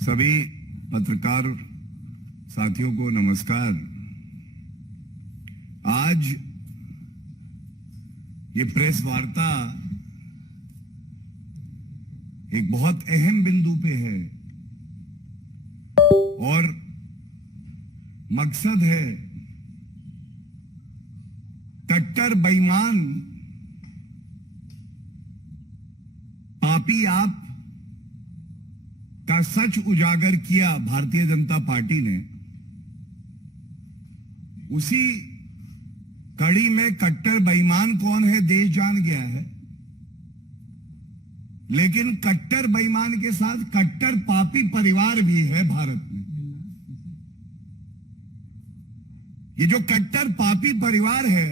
सभी पत्रकार साथियों को नमस्कार। आज ये प्रेस वार्ता एक बहुत अहम बिंदु पे है और मकसद है कट्टर बेईमान पापी आप का सच उजागर किया भारतीय जनता पार्टी ने। उसी कड़ी में कट्टर बेईमान कौन है देश जान गया है, लेकिन कट्टर बेईमान के साथ कट्टर पापी परिवार भी है भारत में। ये जो कट्टर पापी परिवार है,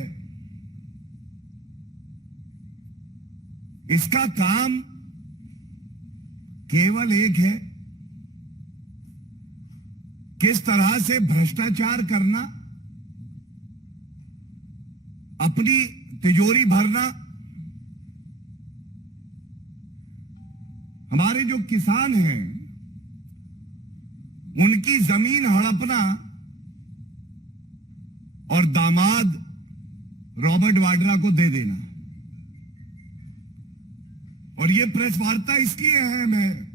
इसका काम केवल एक है, किस तरह से भ्रष्टाचार करना, अपनी तिजोरी भरना, हमारे जो किसान हैं उनकी जमीन हड़पना और दामाद रॉबर्ट वाड्रा को दे देना। और ये प्रेस वार्ता इसलिए अहम है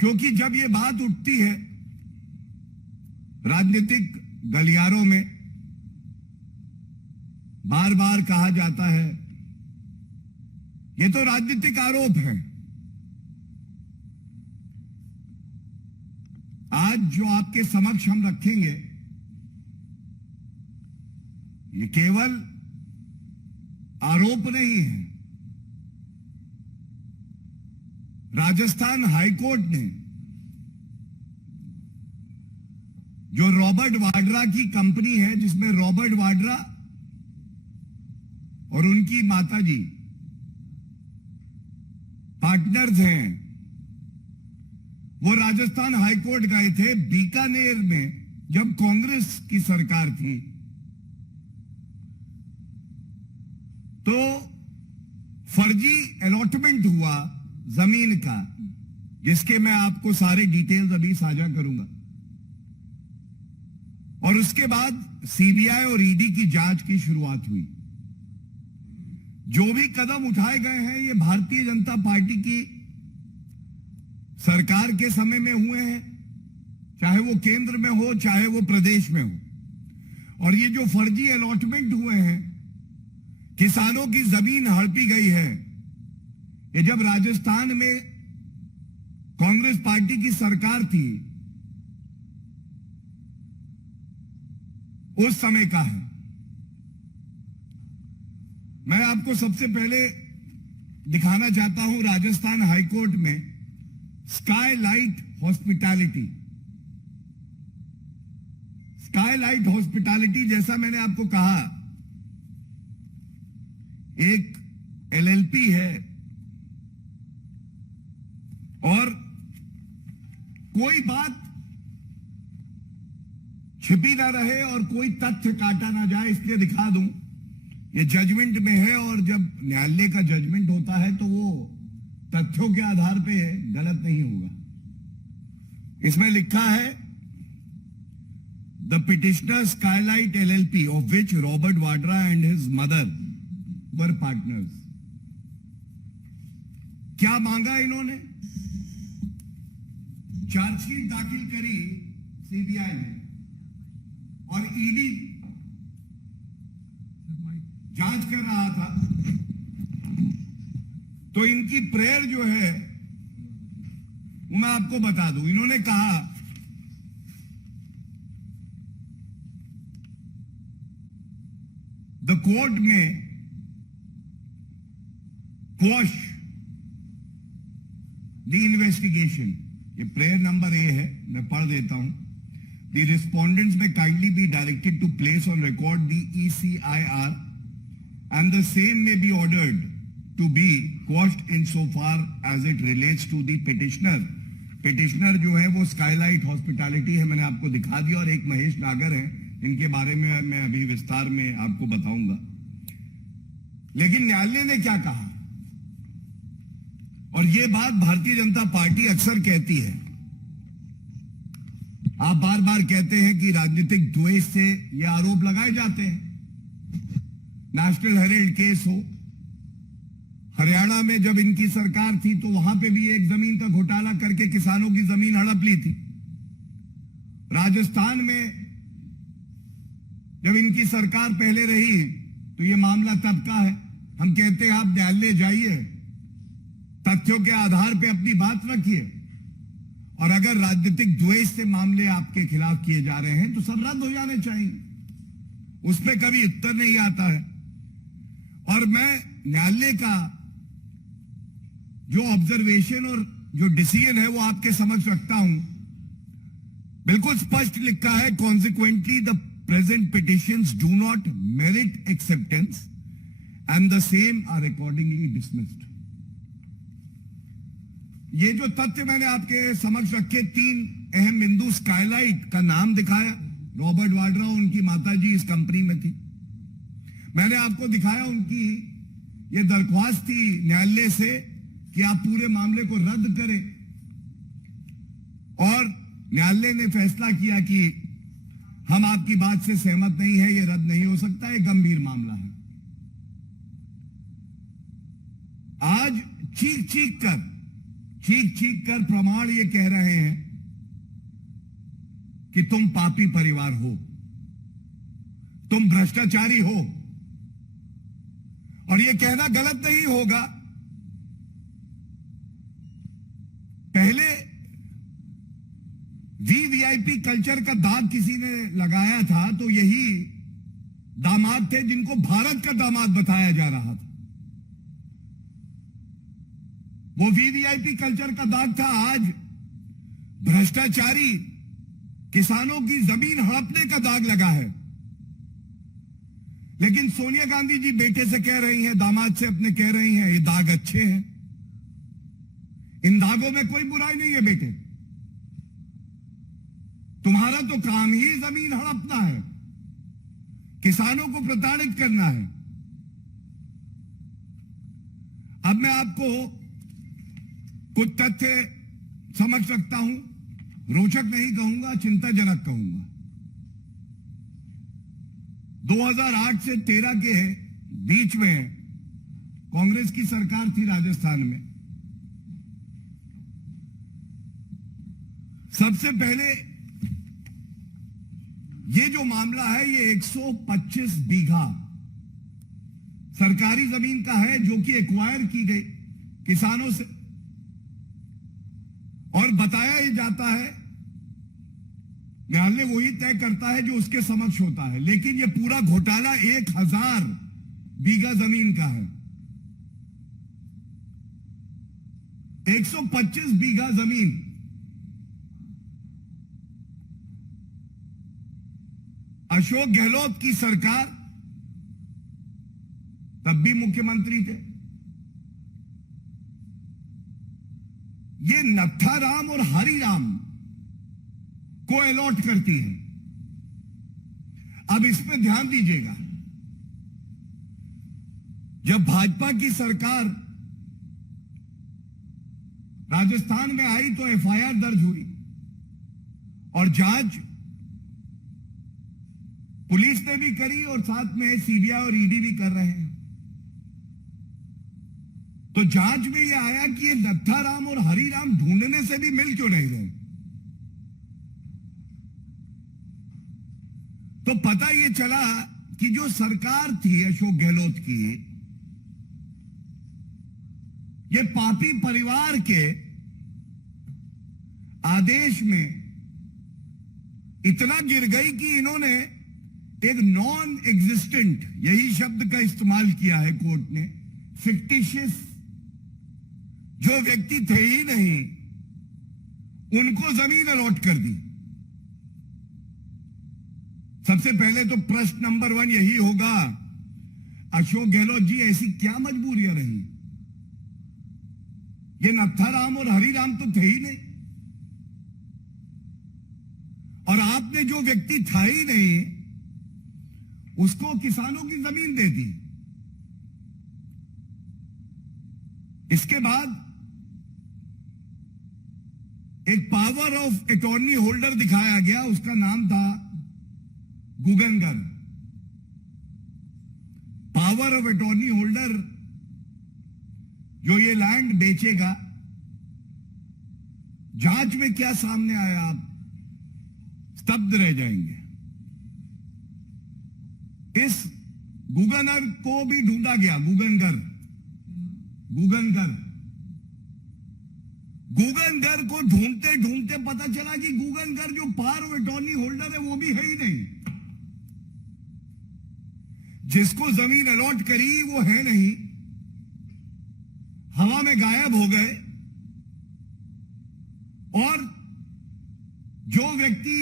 क्योंकि जब ये बात उठती है राजनीतिक गलियारों में, बार बार कहा जाता है ये तो राजनीतिक आरोप है। आज जो आपके समक्ष हम रखेंगे ये केवल आरोप नहीं है। राजस्थान हाईकोर्ट ने जो रॉबर्ट वाड्रा की कंपनी है, जिसमें रॉबर्ट वाड्रा और उनकी माताजी पार्टनर्स हैं, वो राजस्थान हाईकोर्ट गए थे बीकानेर में जब कांग्रेस की सरकार थी। तो फर्जी अलॉटमेंट हुआ जमीन का, जिसके मैं आपको सारे डिटेल्स अभी साझा करूंगा। और उसके बाद सीबीआई और ईडी की जांच की शुरुआत हुई। जो भी कदम उठाए गए हैं ये भारतीय जनता पार्टी की सरकार के समय में हुए हैं, चाहे वो केंद्र में हो चाहे वो प्रदेश में हो। और ये जो फर्जी अलॉटमेंट हुए हैं, किसानों की जमीन हड़पी गई है, ये जब राजस्थान में कांग्रेस पार्टी की सरकार थी उस समय का है। मैं आपको सबसे पहले दिखाना चाहता हूं राजस्थान हाईकोर्ट में स्काईलाइट हॉस्पिटैलिटी। स्काईलाइट हॉस्पिटैलिटी, जैसा मैंने आपको कहा, एक एलएलपी है और कोई बात छिपी ना रहे और कोई तथ्य काटा ना जाए, इसलिए दिखा दूं। ये जजमेंट में है और जब न्यायालय का जजमेंट होता है तो वो तथ्यों के आधार पे गलत नहीं होगा। इसमें लिखा है the petitioner Skylight LLP of which Robert Vadra and his mother were partners. क्या मांगा इन्होंने? चार्जशीट दाखिल करी सीबीआई ने और ईडी जांच कर रहा था। तो इनकी प्रेयर जो है वो मैं आपको बता दूं। इन्होंने कहा द कोर्ट में क्वॉश द इन्वेस्टिगेशन। ये प्रेयर नंबर ए है, मैं पढ़ देता हूं। The respondents may kindly be directed to place on record the ECIR and the same may be ordered to be quashed in so far as it relates to the petitioner। petitioner जो है वो Skylight hospitality है, मैंने आपको दिखा दिया, और एक महेश नागर है, इनके बारे में मैं अभी विस्तार में आपको बताऊंगा। लेकिन न्यायालय ने क्या कहा और ये बात भारतीय जनता पार्टी अक्सर कहती है। आप बार बार कहते हैं कि राजनीतिक द्वेष से ये आरोप लगाए जाते हैं। नेशनल हेराल्ड केस हो, हरियाणा में जब इनकी सरकार थी तो वहां पे भी एक जमीन का घोटाला करके किसानों की जमीन हड़प ली थी। राजस्थान में जब इनकी सरकार पहले रही तो ये मामला तब का है। हम कहते हैं आप न्यायालय जाइए, तथ्यों के आधार पे अपनी बात रखिए, और अगर राजनीतिक द्वेष से मामले आपके खिलाफ किए जा रहे हैं तो सब रद्द हो जाने चाहिए। उसमें कभी उत्तर नहीं आता है। और मैं न्यायालय का जो ऑब्जर्वेशन और जो डिसीजन है वो आपके समक्ष रखता हूं। बिल्कुल स्पष्ट लिखा है, consequently the present petitions do not merit acceptance and the same are accordingly dismissed. ये जो तथ्य मैंने आपके समक्ष रखे, 3 अहम बिंदु, स्काईलाइट का नाम दिखाया, रॉबर्ट वाड्रा, उनकी माताजी इस कंपनी में थी। मैंने आपको दिखाया उनकी ये दरख्वास्त थी न्यायालय से कि आप पूरे मामले को रद्द करें, और न्यायालय ने फैसला किया कि हम आपकी बात से सहमत नहीं है, ये रद्द नहीं हो सकता, ये गंभीर मामला है। आज चीख चीख कर प्रमाण ये कह रहे हैं कि तुम पापी परिवार हो, तुम भ्रष्टाचारी हो, और ये कहना गलत नहीं होगा। पहले वीवीआईपी कल्चर का दाग किसी ने लगाया था तो यही दामाद थे जिनको भारत का दामाद बताया जा रहा था। वो वीवीआईपी कल्चर का दाग था। आज भ्रष्टाचारी किसानों की जमीन हड़पने का दाग लगा है। लेकिन सोनिया गांधी जी बेटे से कह रही हैं, दामाद से अपने कह रही हैं, ये दाग अच्छे हैं, इन दागों में कोई बुराई नहीं है बेटे, तुम्हारा तो काम ही जमीन हड़पना है, किसानों को प्रताड़ित करना है। अब मैं आपको कुछ तथ्य समझ सकता हूं, रोचक नहीं कहूंगा, चिंताजनक कहूंगा। 2008 से 13 के बीच में कांग्रेस की सरकार थी राजस्थान में। सबसे पहले ये जो मामला है, ये 125 बीघा सरकारी जमीन का है जो कि एक्वायर की गई किसानों से, और बताया ही जाता है न्यायालय वही तय करता है जो उसके समक्ष होता है। लेकिन ये पूरा घोटाला 1000 बीघा जमीन का है। 125 बीघा जमीन अशोक गहलोत की सरकार, तब भी मुख्यमंत्री थे, ये नत्थाराम और हरिराम को अलॉट करती है। अब इसमें ध्यान दीजिएगा, जब भाजपा की सरकार राजस्थान में आई तो एफआईआर दर्ज हुई और जांच पुलिस ने भी करी और साथ में सीबीआई और ईडी भी कर रहे हैं। तो जांच में यह आया कि ये नत्थाराम और हरिराम ढूंढने से भी मिल क्यों नहीं रहे। तो पता ये चला कि जो सरकार थी अशोक गहलोत की, ये पापी परिवार के आदेश में इतना गिर गई कि इन्होंने एक नॉन एग्जिस्टेंट, यही शब्द का इस्तेमाल किया है कोर्ट ने, फिक्टिशियस, जो व्यक्ति थे ही नहीं, उनको जमीन अलॉट कर दी। सबसे पहले तो प्रश्न नंबर 1 यही होगा, अशोक गहलोत जी ऐसी क्या मजबूरियां रही? ये नत्थाराम और हरिराम तो थे ही नहीं, और आपने जो व्यक्ति था ही नहीं उसको किसानों की जमीन दे दी। इसके बाद एक पावर ऑफ अटॉर्नी होल्डर दिखाया गया, उसका नाम था गुगनगर। पावर ऑफ अटॉर्नी होल्डर जो ये लैंड बेचेगा, जांच में क्या सामने आया, आप स्तब्ध रह जाएंगे। इस गुगनगर को भी ढूंढा गया, गुगनगर को ढूंढते ढूंढते पता चला कि गुगनगर जो पावर ऑफ अटॉर्नी होल्डर है वो भी है ही नहीं। जिसको जमीन अलॉट करी वो है नहीं, हवा में गायब हो गए। और जो व्यक्ति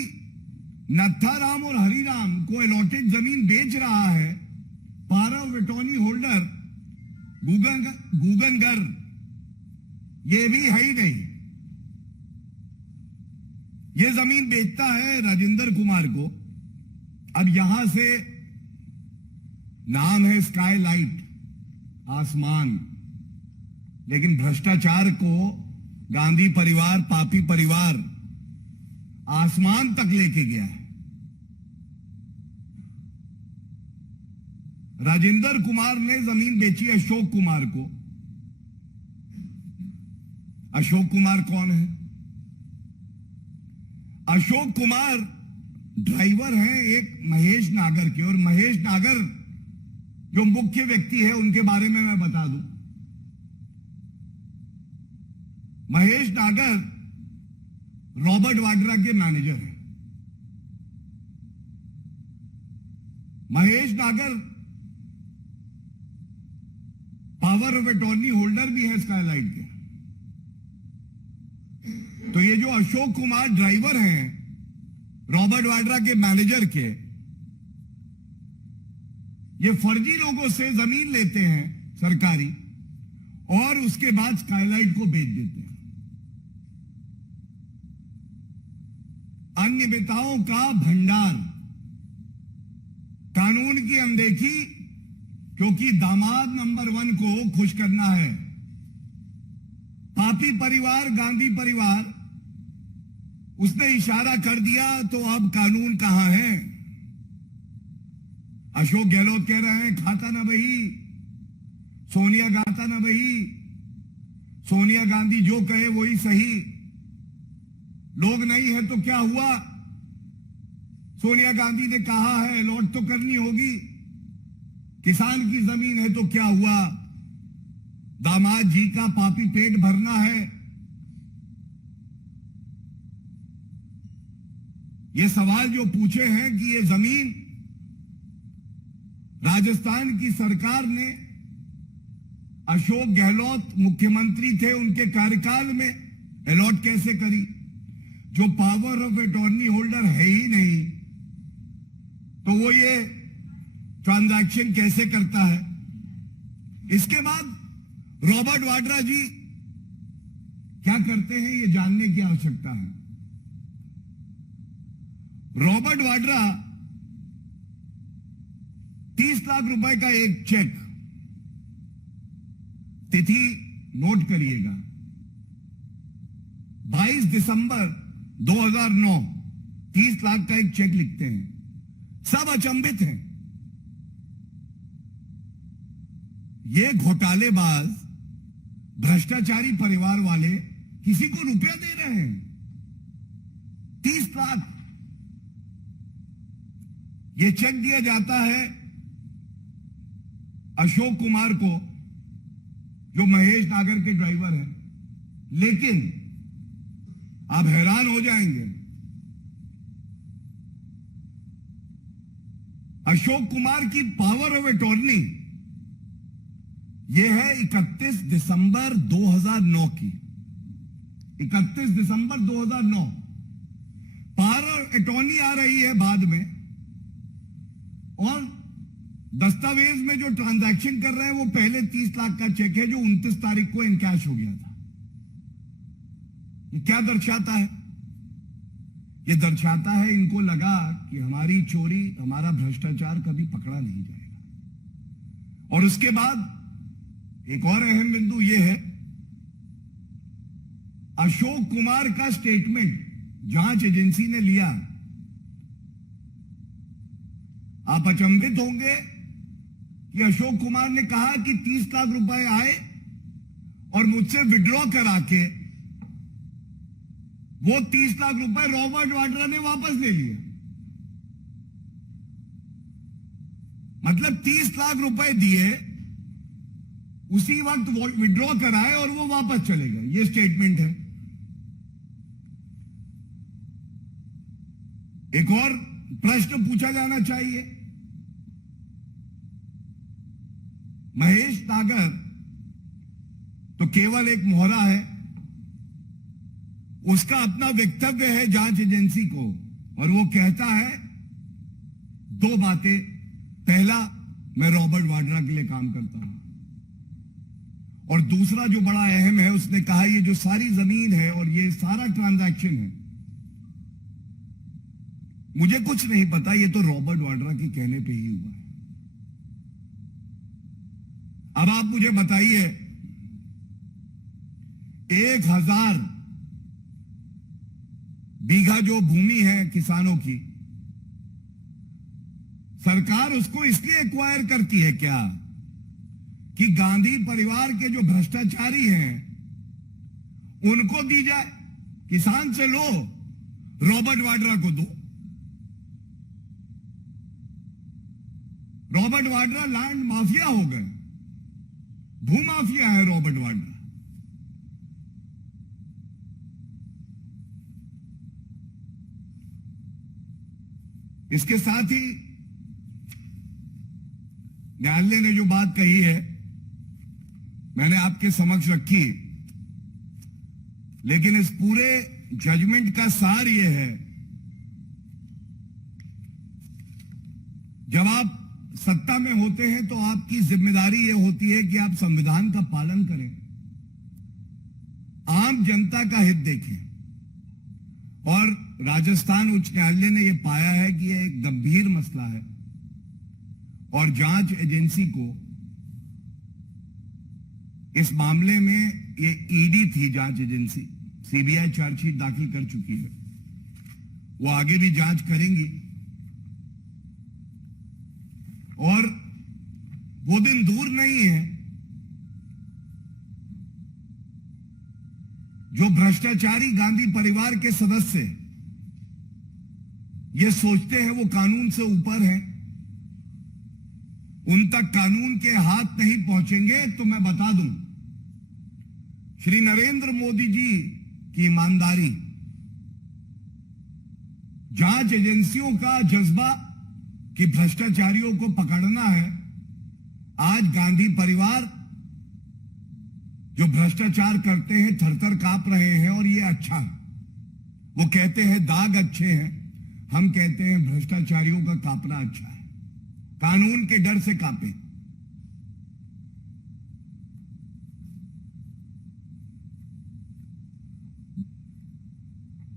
नत्थाराम और हरिराम को अलॉटेड जमीन बेच रहा है, पावर ऑफ अटॉर्नी होल्डर गुगनगर, ये भी है ही नहीं। ये जमीन बेचता है राजेंद्र कुमार को। अब यहां से नाम है स्काईलाइट, आसमान, लेकिन भ्रष्टाचार को गांधी परिवार, पापी परिवार आसमान तक लेके गया है। राजेंद्र कुमार ने जमीन बेची अशोक कुमार को। अशोक कुमार कौन है? अशोक कुमार ड्राइवर हैं एक महेश नागर के, और महेश नागर जो मुख्य व्यक्ति है उनके बारे में मैं बता दूं। महेश नागर रॉबर्ट वाड्रा के मैनेजर हैं। महेश नागर पावर ऑफ अटॉर्नी होल्डर भी है स्काईलाइट के। तो ये जो अशोक कुमार ड्राइवर हैं रॉबर्ट वाड्रा के मैनेजर के, ये फर्जी लोगों से जमीन लेते हैं सरकारी, और उसके बाद स्काईलाइट को बेच देते हैं। अनियमितताओं का भंडार, कानून की अनदेखी, क्योंकि दामाद नंबर 1 को खुश करना है। पापी परिवार, गांधी परिवार, उसने इशारा कर दिया तो अब कानून कहां है? अशोक गहलोत कह रहे हैं खाता ना बही, सोनिया गाता ना बही, सोनिया गांधी जो कहे वही सही। लोग नहीं है तो क्या हुआ? सोनिया गांधी ने कहा है अलॉट तो करनी होगी। किसान की जमीन है तो क्या हुआ? दामाद जी का पापी पेट भरना है। ये सवाल जो पूछे हैं कि ये जमीन राजस्थान की सरकार ने, अशोक गहलोत मुख्यमंत्री थे, उनके कार्यकाल में अलॉट कैसे करी? जो पावर ऑफ अटॉर्नी होल्डर है ही नहीं, तो वो ये ट्रांजैक्शन कैसे करता है? इसके बाद रॉबर्ट वाड्रा जी क्या करते हैं ये जानने की आवश्यकता है। रॉबर्ट वाड्रा 30 लाख रुपए का एक चेक, तिथि नोट करिएगा, 22 दिसंबर 2009, 30 लाख का एक चेक लिखते हैं। सब अचंभित हैं। ये घोटालेबाज, भ्रष्टाचारी परिवार वाले किसी को रुपया दे रहे हैं 30 लाख। ये चेक दिया जाता है अशोक कुमार को, जो महेश नागर के ड्राइवर हैं। लेकिन आप हैरान हो जाएंगे, अशोक कुमार की पावर ऑफ अटॉर्नी यह है 31 दिसंबर 2009 की। 31 दिसंबर 2009 पावर ऑफ अटॉर्नी आ रही है बाद में, और दस्तावेज में जो ट्रांजैक्शन कर रहे हैं वो पहले 30 लाख का चेक है जो 29 तारीख को इनकैश हो गया था। ये क्या दर्शाता है? ये दर्शाता है इनको लगा कि हमारी चोरी, हमारा भ्रष्टाचार कभी पकड़ा नहीं जाएगा। और उसके बाद एक और अहम बिंदु यह है अशोक कुमार का स्टेटमेंट जांच एजेंसी ने लिया। आप अचंभित होंगे कि अशोक कुमार ने कहा कि 30 लाख रुपए आए और मुझसे विड्रॉ करा के वो 30 लाख रुपए रॉबर्ट वाड्रा ने वापस ले लिए। मतलब 30 लाख रुपए दिए, उसी वक्त विड्रॉ कराए और वो वापस चले गए। ये स्टेटमेंट है। एक और प्रश्न पूछा जाना चाहिए। महेश नागर तो केवल एक मोहरा है, उसका अपना वक्तव्य है जांच एजेंसी को, और वो कहता है दो बातें। पहला, मैं रॉबर्ट वाड्रा के लिए काम करता हूं, और दूसरा जो बड़ा अहम है, उसने कहा ये जो सारी जमीन है और ये सारा ट्रांजैक्शन है, मुझे कुछ नहीं पता, ये तो रॉबर्ट वाड्रा के कहने पे ही हुआ है। अब आप मुझे बताइए, 1000 बीघा जो भूमि है किसानों की, सरकार उसको इसलिए एक्वायर करती है क्या कि गांधी परिवार के जो भ्रष्टाचारी हैं उनको दी जाए? किसान से लो, रॉबर्ट वाड्रा को दो। रॉबर्ट वाड्रा लैंड माफिया हो गए, भूमाफिया है रॉबर्ट वाड्रा। इसके साथ ही न्यायालय ने जो बात कही है मैंने आपके समक्ष रखी, लेकिन इस पूरे जजमेंट का सार यह है, जब आप सत्ता में होते हैं तो आपकी जिम्मेदारी यह होती है कि आप संविधान का पालन करें, आम जनता का हित देखें। और राजस्थान उच्च न्यायालय ने यह पाया है कि यह एक गंभीर मसला है, और जांच एजेंसी को इस मामले में, ये ईडी थी जांच एजेंसी, सीबीआई चार्जशीट दाखिल कर चुकी है, वो आगे भी जांच करेंगी, और वो दिन दूर नहीं है जो भ्रष्टाचारी गांधी परिवार के सदस्य ये सोचते हैं वो कानून से ऊपर हैं, उन तक कानून के हाथ नहीं पहुंचेंगे। तो मैं बता दूं, श्री नरेंद्र मोदी जी की ईमानदारी, जांच एजेंसियों का जज्बा कि भ्रष्टाचारियों को पकड़ना है, आज गांधी परिवार जो भ्रष्टाचार करते हैं थरथर कांप रहे हैं, और ये अच्छा है। वो कहते हैं दाग अच्छे हैं, हम कहते हैं भ्रष्टाचारियों का कांपना अच्छा है, कानून के डर से कांपे।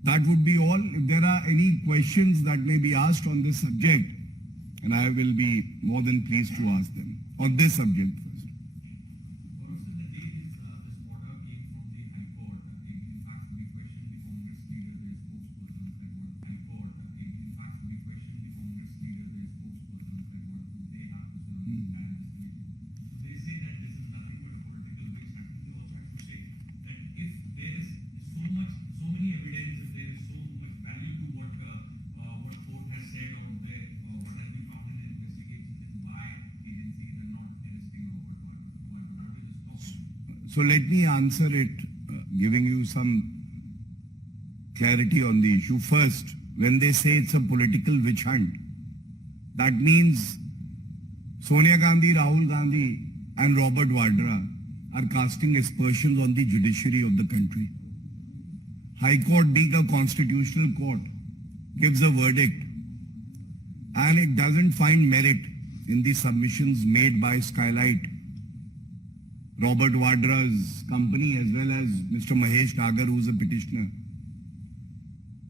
That would be all. If there are any questions that may be asked on this subject, and I will be more than pleased to ask them on this subject first. So let me answer it, giving you some clarity on the issue. First, when they say it's a political witch hunt, that means Sonia Gandhi, Rahul Gandhi and Robert Vadra are casting aspersions on the judiciary of the country. High Court, being a constitutional court, gives a verdict and it doesn't find merit in the submissions made by Skylight, Robert Vadra's company, as well as Mr. Mahesh Nagar, who is a petitioner,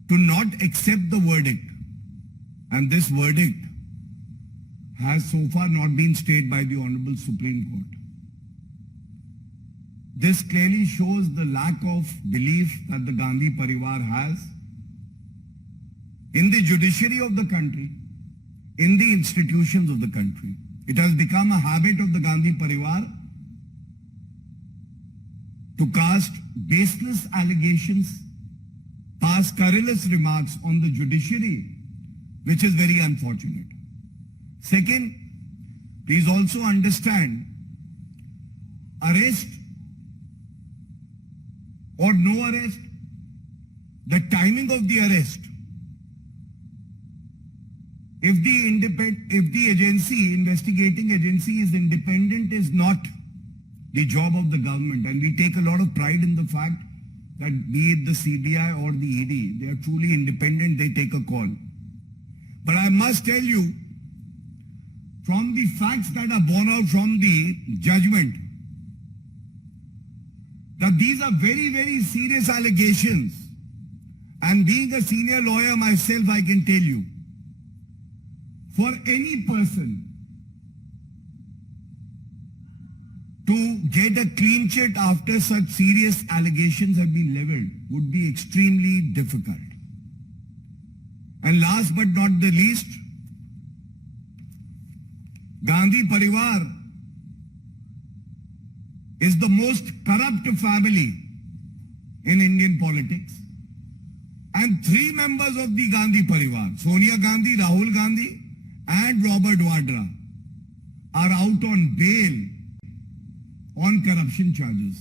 to not accept the verdict. And this verdict has so far not been stayed by the Honorable Supreme Court. This clearly shows the lack of belief that the Gandhi Parivar has in the judiciary of the country, in the institutions of the country. It has become a habit of the Gandhi Parivar to cast baseless allegations, pass scurrilous remarks on the judiciary, which is very unfortunate. Second, please also understand, arrest or no arrest, the timing of the arrest, if the agency, investigating agency is independent, is not the job of the government. And we take a lot of pride in the fact that be it the CBI or the ED, they are truly independent, they take a call. But I must tell you, from the facts that are borne out from the judgment, that these are very, very serious allegations. And being a senior lawyer myself, I can tell you, for any person to get a clean chit after such serious allegations have been leveled would be extremely difficult. And last but not the least, Gandhi Parivar is the most corrupt family in Indian politics. And three members of the Gandhi Parivar, Sonia Gandhi, Rahul Gandhi, and Robert Vadra, are out on bail on corruption charges.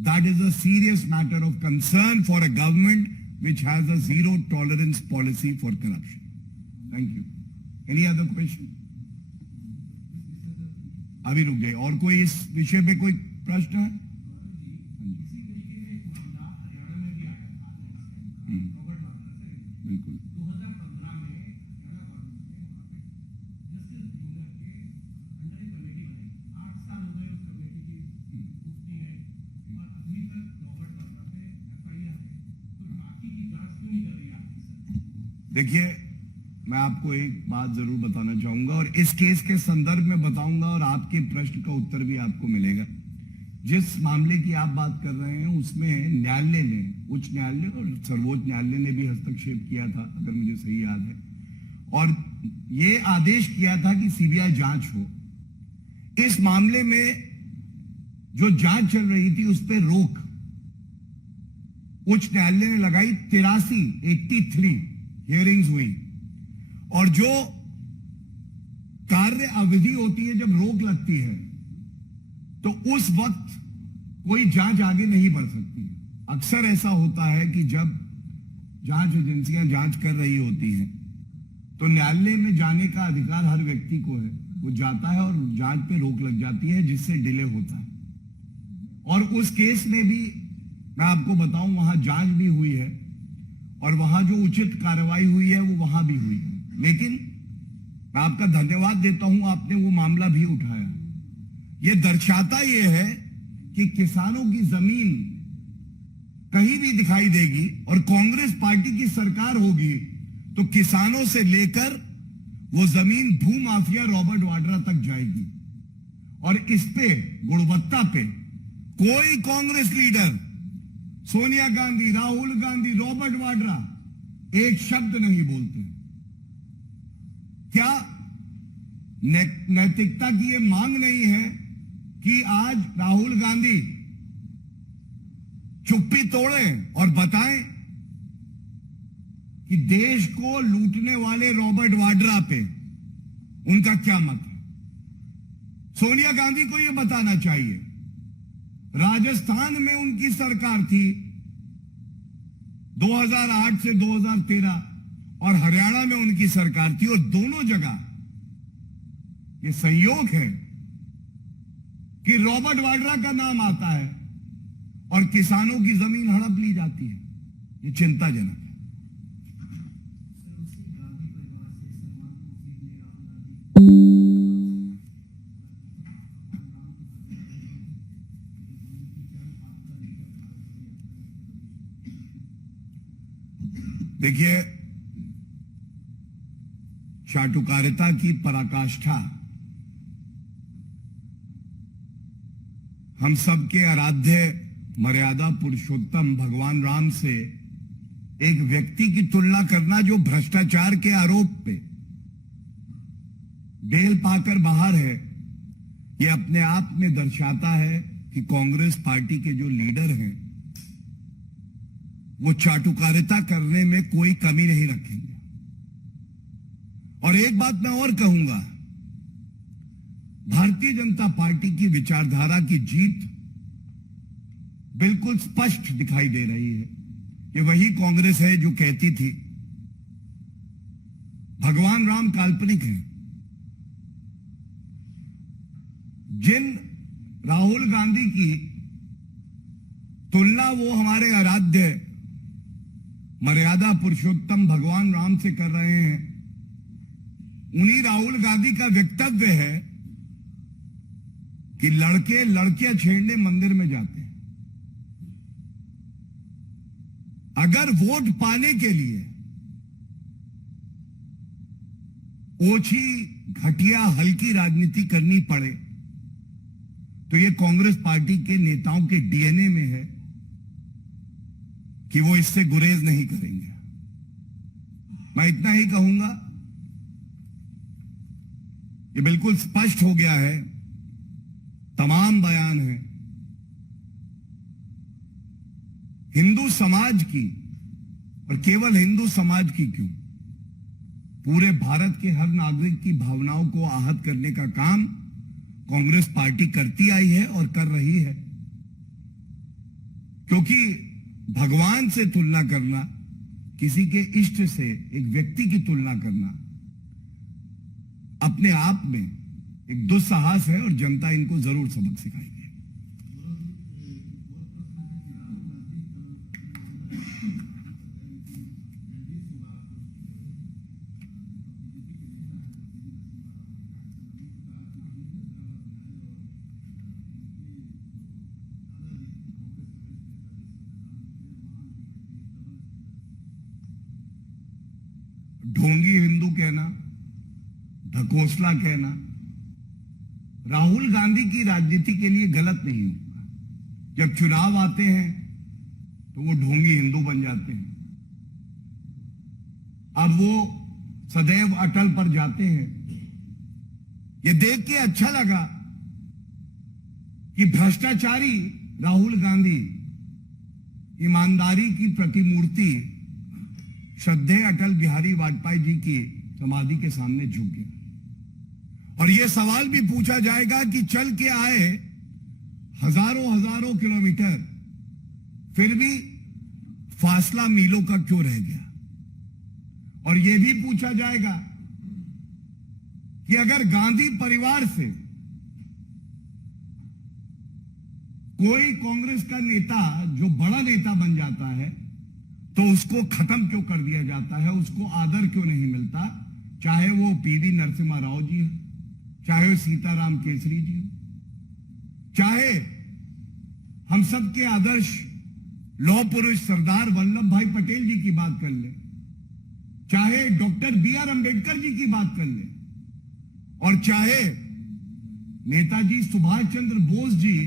That is a serious matter of concern for a government which has a zero tolerance policy for corruption. Thank you. Any other question? अभी रुक जाइए, और कोई इस विषय पे कोई प्रश्न है? बिल्कुल। देखिए, मैं आपको एक बात जरूर बताना चाहूंगा और इस केस के संदर्भ में बताऊंगा और आपके प्रश्न का उत्तर भी आपको मिलेगा। जिस मामले की आप बात कर रहे हैं उसमें न्यायालय ने, उच्च न्यायालय और सर्वोच्च न्यायालय ने भी हस्तक्षेप किया था, अगर मुझे सही याद है, और ये आदेश किया था कि सीबीआई जांच हो। इस मामले में जो जांच चल रही थी उस पर रोक उच्च न्यायालय ने लगाई। 83 हियरिंग्स हुई और जो कार्य अवधि होती है, जब रोक लगती है तो उस वक्त कोई जांच आगे नहीं बढ़ सकती। अक्सर ऐसा होता है कि जब जांच एजेंसियां जांच कर रही होती हैं तो न्यायालय में जाने का अधिकार हर व्यक्ति को है, वो जाता है और जांच पे रोक लग जाती है जिससे डिले होता है। और उस केस में भी मैं आपको बताऊं, वहां जांच भी हुई है और वहां जो उचित कार्रवाई हुई है वो वहां भी हुई है। लेकिन मैं आपका धन्यवाद देता हूं, आपने वो मामला भी उठाया। ये दर्शाता ये है कि किसानों की जमीन कहीं भी दिखाई देगी और कांग्रेस पार्टी की सरकार होगी तो किसानों से लेकर वो जमीन भूमाफिया रॉबर्ट वाड्रा तक जाएगी। और इस पे, गुणवत्ता पे, कोई कांग्रेस लीडर, सोनिया गांधी, राहुल गांधी, रॉबर्ट वाड्रा एक शब्द नहीं बोलते। क्या नैतिकता की ये मांग नहीं है कि आज राहुल गांधी चुप्पी तोड़ें और बताएं कि देश को लूटने वाले रॉबर्ट वाड्रा पे उनका क्या मत है? सोनिया गांधी को यह बताना चाहिए। राजस्थान में उनकी सरकार थी 2008 से 2013 और हरियाणा में उनकी सरकार थी, और दोनों जगह ये संयोग है कि रॉबर्ट वाड्रा का नाम आता है और किसानों की जमीन हड़प ली जाती है। ये चिंताजनक है। देखिए, चाटुकारिता की पराकाष्ठा हम हम सबके आराध्य मर्यादा पुरुषोत्तम भगवान राम से एक व्यक्ति की तुलना करना जो भ्रष्टाचार के आरोप पे बेल पाकर बाहर है, यह अपने आप में दर्शाता है कि कांग्रेस पार्टी के जो लीडर हैं वो चाटुकारिता करने में कोई कमी नहीं रखेंगे। और एक बात मैं और कहूंगा, भारतीय जनता पार्टी की विचारधारा की जीत बिल्कुल स्पष्ट दिखाई दे रही है। ये वही कांग्रेस है जो कहती थी भगवान राम काल्पनिक हैं। जिन राहुल गांधी की तुलना वो हमारे आराध्य मर्यादा पुरुषोत्तम भगवान राम से कर रहे हैं, उन्हीं राहुल गांधी का वक्तव्य है कि लड़के लड़कियां छेड़ने मंदिर में जाते हैं। अगर वोट पाने के लिए ओछी घटिया हल्की राजनीति करनी पड़े तो ये कांग्रेस पार्टी के नेताओं के डीएनए में है कि वो इससे गुरेज नहीं करेंगे। मैं इतना ही कहूंगा, ये बिल्कुल स्पष्ट हो गया है, तमाम बयान है। हिंदू समाज की, और केवल हिंदू समाज की क्यों, पूरे भारत के हर नागरिक की भावनाओं को आहत करने का काम कांग्रेस पार्टी करती आई है और कर रही है। क्योंकि भगवान से तुलना करना, किसी के इष्ट से एक व्यक्ति की तुलना करना अपने आप में एक दुस्साहस है और जनता इनको जरूर सबक सिखाएगी। ढोंगी हिंदू कहना, ढकोसला कहना राहुल गांधी की राजनीति के लिए गलत नहीं होगा। जब चुनाव आते हैं तो वो ढोंगी हिंदू बन जाते हैं। अब वो सदैव अटल पर जाते हैं। ये देख के अच्छा लगा कि भ्रष्टाचारी राहुल गांधी ईमानदारी की प्रतिमूर्ति श्रद्धेय अटल बिहारी वाजपेयी जी की समाधि के सामने झुक गए। और यह सवाल भी पूछा जाएगा कि चल के आए हजारों किलोमीटर, फिर भी फासला मीलों का क्यों रह गया। और यह भी पूछा जाएगा कि अगर गांधी परिवार से कोई कांग्रेस का नेता जो बड़ा नेता बन जाता है तो उसको खत्म क्यों कर दिया जाता है, उसको आदर क्यों नहीं मिलता, चाहे वो पीवी नरसिम्हा राव जी हो, चाहे वो सीताराम केसरी जी हो, चाहे हम सब के आदर्श लौह पुरुष सरदार वल्लभ भाई पटेल जी की बात कर ले, चाहे डॉक्टर बी.आर. अंबेडकर जी की बात कर ले, और चाहे नेताजी सुभाष चंद्र बोस जी,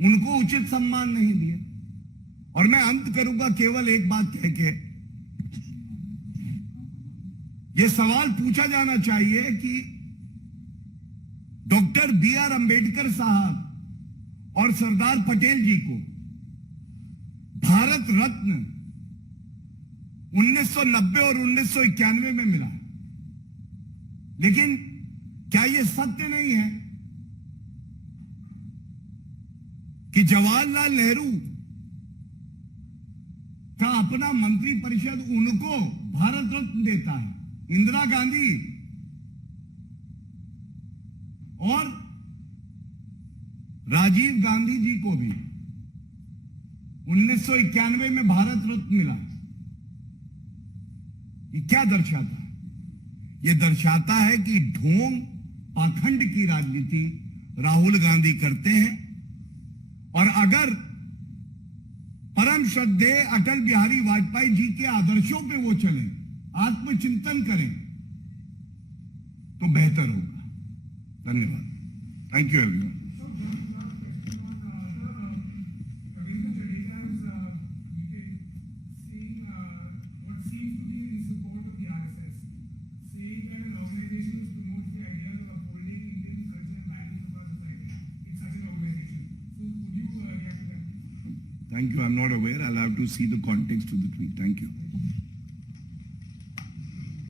उनको उचित सम्मान नहीं दिया। और मैं अंत करूंगा केवल एक बात कह के, यह सवाल पूछा जाना चाहिए कि डॉक्टर बी.आर. अंबेडकर साहब और सरदार पटेल जी को भारत रत्न 1990 और 1991 में मिला, लेकिन क्या यह सत्य नहीं है कि जवाहरलाल नेहरू का अपना मंत्री परिषद उनको भारत रत्न देता है, इंदिरा गांधी और राजीव गांधी जी को भी 1991 में भारत रत्न मिला। ये क्या दर्शाता है? ये दर्शाता है कि ढोंग पाखंड की राजनीति राहुल गांधी करते हैं। और अगर परम श्रद्धेय अटल बिहारी वाजपेयी जी के आदर्शों पे वो चलें, आत्मचिंतन करें, तो बेहतर होगा। धन्यवाद। Thank you everyone. Thank you. I'm not aware. I'll have to see the context of the tweet. Thank you.